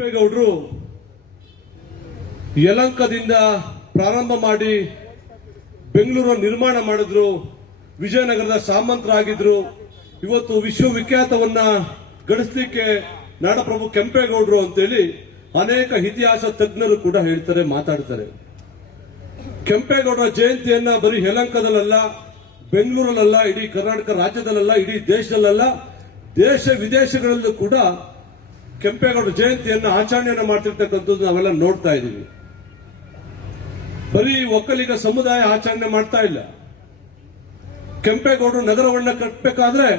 ಕೆಂಪೇಗೌಡರು ಯಲಹಂಕದಿಂದ ಪ್ರಾರಂಭ ಮಾಡಿ ಬೆಂಗಳೂರು ನಿರ್ಮಾಣ ಮಾಡಿದ್ರು. ವಿಜಯನಗರದ ಸಾಮಂತರಾಗಿದ್ರು. ಇವತ್ತು ವಿಶ್ವವಿಖ್ಯಾತವನ್ನ ಗಳಿಸಲಿಕ್ಕೆ ನಾಡಪ್ರಭು ಕೆಂಪೇಗೌಡರು ಅಂತೇಳಿ ಅನೇಕ ಇತಿಹಾಸ ತಜ್ಞರು ಕೂಡ ಹೇಳ್ತಾರೆ, ಮಾತಾಡ್ತಾರೆ. ಕೆಂಪೇಗೌಡರ ಜಯಂತಿಯನ್ನ ಬರೀ ಯಲಹಂಕದಲ್ಲ, ಬೆಂಗಳೂರಲ್ಲ, ಇಡೀ ಕರ್ನಾಟಕ ರಾಜ್ಯದಲ್ಲ, ಇಡೀ ದೇಶದಲ್ಲ, ದೇಶ ವಿದೇಶಗಳಲ್ಲೂ ಕೂಡ ಕೆಂಪೇಗೌಡರ ಜಯಂತಿಯನ್ನ ಆಚರಣೆಯನ್ನ ಮಾಡ್ತಿರ್ತಕ್ಕಂಥದ್ದು ನಾವೆಲ್ಲ ನೋಡ್ತಾ ಇದ್ದೀವಿ. ಬರೀ ಒಕ್ಕಲಿಗ ಸಮುದಾಯ ಆಚರಣೆ ಮಾಡ್ತಾ ಇಲ್ಲ. ಕೆಂಪೇಗೌಡರು ನಗರವನ್ನ ಕಟ್ಟಬೇಕಾದ್ರೆ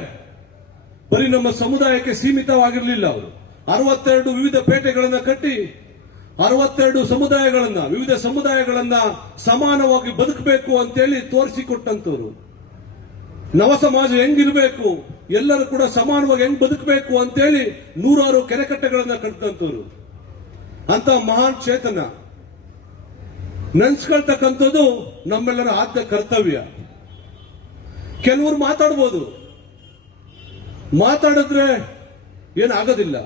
ಬರೀ ನಮ್ಮ ಸಮುದಾಯಕ್ಕೆ ಸೀಮಿತವಾಗಿರಲಿಲ್ಲ. ಅವರು 62 ವಿವಿಧ ಪೇಟೆಗಳನ್ನ ಕಟ್ಟಿ 62 ಸಮುದಾಯಗಳನ್ನ, ವಿವಿಧ ಸಮುದಾಯಗಳನ್ನ ಸಮಾನವಾಗಿ ಬದುಕಬೇಕು ಅಂತೇಳಿ ತೋರಿಸಿಕೊಟ್ಟಂತವ್ರು. ನವ ಸಮಾಜ ಹೆಂಗಿರ್ಬೇಕು, ಎಲ್ಲರೂ ಕೂಡ ಸಮಾನವಾಗಿ ಹೆಂಗ್ ಬದುಕಬೇಕು ಅಂತೇಳಿ 100 ಕೆರೆಕಟ್ಟೆಗಳನ್ನ ಕಟ್ಟಿದಂತವ್ರು. ಅಂತ ಮಹಾನ್ ಚೇತನ ನೆನ್ಸ್ಕೊಳ್ತಕ್ಕಂಥದ್ದು ನಮ್ಮೆಲ್ಲರ ಆದ್ಯ ಕರ್ತವ್ಯ. ಕೆಲವರು ಮಾತಾಡ್ಬೋದು, ಮಾತಾಡಿದ್ರೆ ಏನಾಗೋದಿಲ್ಲ.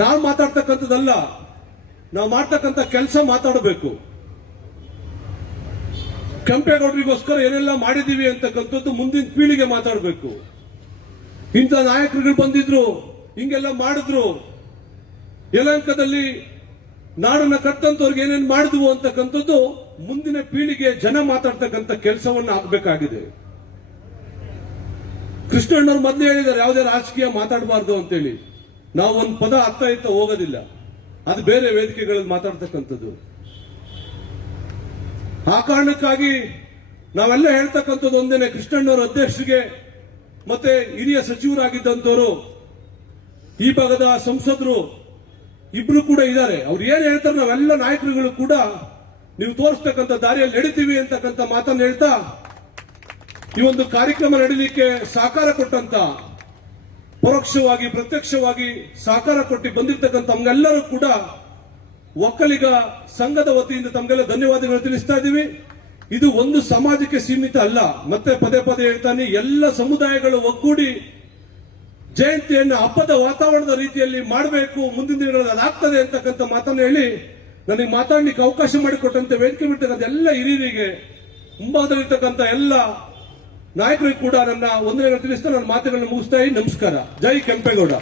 ನಾವು ಮಾತಾಡ್ತಕ್ಕಂಥದ್ದಲ್ಲ, ನಾವು ಮಾಡ್ತಕ್ಕಂಥ ಕೆಲಸ ಮಾತಾಡಬೇಕು. ಕೆಂಪೇಗೌಡರಿಗೋಸ್ಕರ ಏನೆಲ್ಲ ಮಾಡಿದೀವಿ ಅಂತಕ್ಕಂಥದ್ದು ಮುಂದಿನ ಪೀಳಿಗೆ ಮಾತಾಡಬೇಕು. ಇಂಥ ನಾಯಕರುಗಳು ಬಂದಿದ್ರು, ಹಿಂಗೆಲ್ಲ ಮಾಡಿದ್ರು, ಯಲಹಂಕದಲ್ಲಿ ನಾಡನ್ನ ಕಟ್ಟಂತವ್ರಿಗೆ ಏನೇನು ಮಾಡಿದ್ವು ಅಂತಕ್ಕಂಥದ್ದು ಮುಂದಿನ ಪೀಳಿಗೆ ಜನ ಮಾತಾಡ್ತಕ್ಕಂಥ ಕೆಲಸವನ್ನು ಆಗಬೇಕಾಗಿದೆ. ಕೃಷ್ಣಣ್ಣವ್ರು ಮೊದಲೇ ಹೇಳಿದ್ದಾರೆ, ಯಾವುದೇ ರಾಜಕೀಯ ಮಾತಾಡಬಾರ್ದು ಅಂತೇಳಿ. ನಾವು ಒಂದು ಪದ ಅರ್ಥ ಇತ್ತ ಹೋಗೋದಿಲ್ಲ, ಅದು ಬೇರೆ ವೇದಿಕೆಗಳಲ್ಲಿ ಮಾತಾಡ್ತಕ್ಕಂಥದ್ದು. ಆ ಕಾರಣಕ್ಕಾಗಿ ನಾವೆಲ್ಲ ಹೇಳ್ತಕ್ಕಂಥದ್ದು ಒಂದೇನೆ, ಕೃಷ್ಣಣ್ಣವರ ಅಧ್ಯಕ್ಷರಿಗೆ ಮತ್ತೆ ಹಿರಿಯ ಸಚಿವರಾಗಿದ್ದಂಥವರು, ಈ ಭಾಗದ ಸಂಸದರು ಇಬ್ರು ಕೂಡ ಇದ್ದಾರೆ. ಅವ್ರು ಏನ್ ಹೇಳ್ತಾರೆ, ನಾವೆಲ್ಲ ನಾಯಕರುಗಳು ಕೂಡ ನೀವು ತೋರಿಸ್ತಕ್ಕಂಥ ದಾರಿಯಲ್ಲಿ ನಡೀತೀವಿ ಅಂತಕ್ಕಂಥ ಮಾತನ್ನು ಹೇಳ್ತಾ ಈ ಒಂದು ಕಾರ್ಯಕ್ರಮ ನಡೀಲಿಕ್ಕೆ ಸಹಕಾರ ಕೊಟ್ಟಂತ, ಪರೋಕ್ಷವಾಗಿ ಪ್ರತ್ಯಕ್ಷವಾಗಿ ಸಹಕಾರ ಕೊಟ್ಟು ಬಂದಿರತಕ್ಕಂಥ ತಮ್ಗೆಲ್ಲರೂ ಕೂಡ ಒಕ್ಕಲಿಗ ಸಂಘದ ವತಿಯಿಂದ ತಮ್ಗೆಲ್ಲ ಧನ್ಯವಾದಗಳು ತಿಳಿಸ್ತಾ ಇದ್ದೀವಿ. ಇದು ಒಂದು ಸಮಾಜಕ್ಕೆ ಸೀಮಿತ ಅಲ್ಲ. ಮತ್ತೆ ಪದೇ ಪದೇ ಹೇಳ್ತಾನೆ, ಎಲ್ಲ ಸಮುದಾಯಗಳು ಒಗ್ಗೂಡಿ ಜಯಂತಿಯನ್ನು ಹಬ್ಬದ ವಾತಾವರಣದ ರೀತಿಯಲ್ಲಿ ಮಾಡಬೇಕು, ಮುಂದಿನ ದಿನಗಳಲ್ಲಿ ಅದಾಗ್ತದೆ ಅಂತಕ್ಕಂಥ ಮಾತನ್ನು ಹೇಳಿ ನನಗೆ ಮಾತಾಡ್ಲಿಕ್ಕೆ ಅವಕಾಶ ಮಾಡಿಕೊಟ್ಟಂತೆ ವೇದಿಕೆ ಬಿಡ್ತಕ್ಕಂಥ ಎಲ್ಲ ಹಿರಿಯರಿಗೆ, ಮುಂಭಾಗದಲ್ಲಿರ್ತಕ್ಕಂಥ ಎಲ್ಲ ನಾಯಕರಿಗೆ ಕೂಡ ನನ್ನ ವಂದನೆಗಳು ತಿಳಿಸ್ತಾ ನನ್ನ ಮಾತುಗಳನ್ನು ಮುಗಿಸ್ತಾ ಇದ್ದೀನಿ. ನಮಸ್ಕಾರ. ಜೈ ಕೆಂಪೇಗೌಡ.